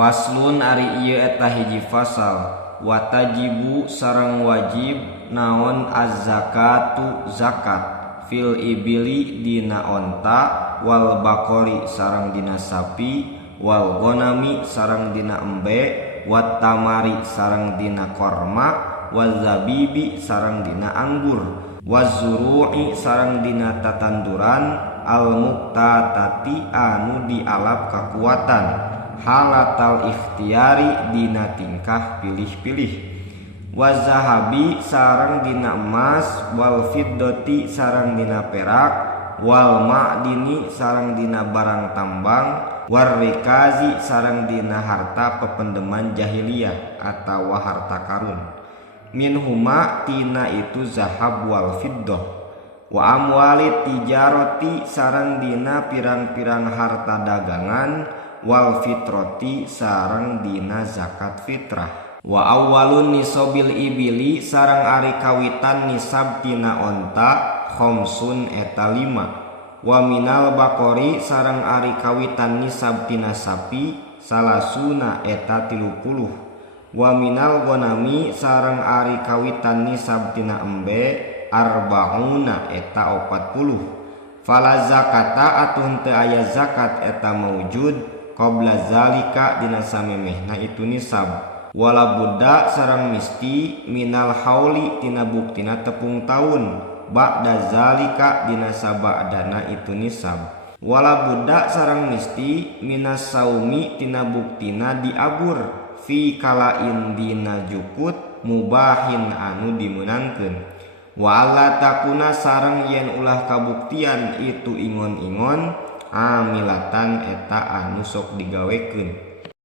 Faslun ari ieu eta hiji fasal. Watajibu sareng wajib naon az-zakatu zakat fil ibili dina onta wal bakori sareng dina sapi wal ghanami sareng dina embe wat tamari sareng dina korma wal zabibi sareng dina anggur wazuru'i sareng dina tatanduran al muqtatati anu dialap kakuatan halatal ikhtiyari dina tingkah pilih-pilih wazahabi sareng dina emas wal fiddati sareng dina perak wal ma'dini sareng dina barang tambang warrikazi sareng dina harta pependeman jahiliyah atawa harta karun minhuma tina itu zahab wal fiddah wa amwalit tijaroti sareng dina pirang-pirang harta dagangan wal fitroti sareng dina zakat fitrah wa awwalun nisabil ibili sareng ari kawitan nisab tina onta khamsun eta 5 wa minal bakori sareng ari kawitan nisab tina sapi salasuna eta 30 wa minal ghanami sareng ari kawitan nisab tina embe arbauna eta 40 fala zakata atuh teu aya zakat eta maujud qabla zalika dina samemehna itu nisab wala budda sareng misti minal hauli tina buktina tepung taun ba'da zalika dina sabadana itu nisab wala budda sareng misti minas saumi tina buktina diabur fi kalain dina jukut mubahin anu dimeunangkeun wa alla takuna sareng yen ulah kabuktian itu ingon-ingon amilatan eta anu sok digawekeun